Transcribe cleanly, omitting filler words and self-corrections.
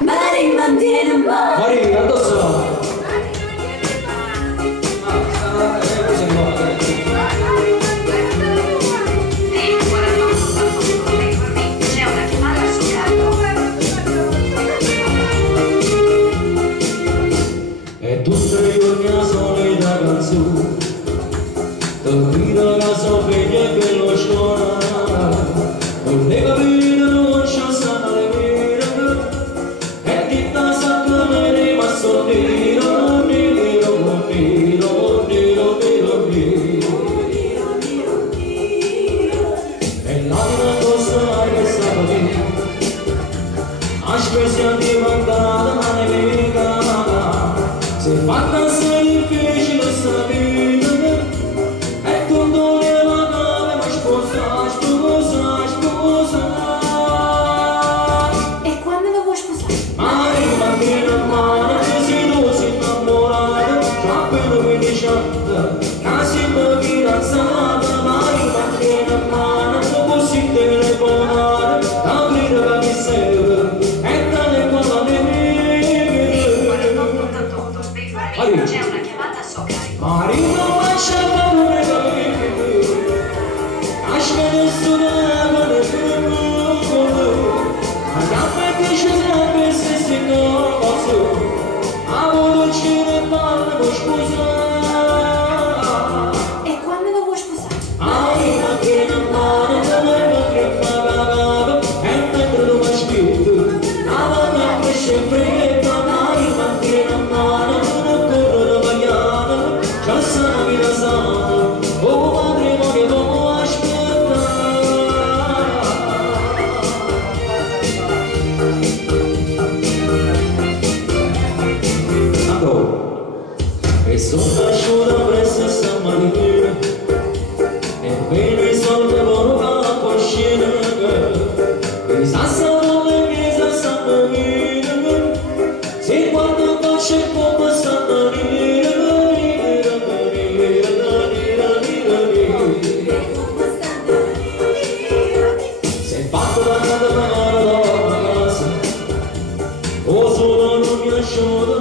Mari mantiene mano. Mari, addosso. E tutte le giorni a sole da canzone, te grido la soffiglia e bello scuola, non ne capite non c'è stata le vere, e ti da sacca me ne rimasto nero, nero, nero, nero, nero, nero, e l'anima cosa che stava lì, aspetta di mandare la nemica. Se fatta sei difficile sta vita e quando le magare ma sposa, sposa, sposa. E quando lo vuoi sposare? Mari mattina mano che si tu si innamorata già appena 15 anni casi per fidanzata. Mari mattina mano dopo si telefonare aprire che mi serve e tale cosa ne c'è una chiamata sopra. Marino lascia pure capire, lascia nessuno avere più, ma che dice sempre se si cosa, a voler ci ne parlo scusa. E quando lo vuoi sposare? Marino che non mano, non che fa cagare, e mentre lo scritto, la donna cresce fretta, Marino che non mano. E sono asciutta presso stamattina e bene soldi loro la coscina e sassano le mie sassano mine se quando faccio il popolo stanno se fatto la casa o solo non mi asciutta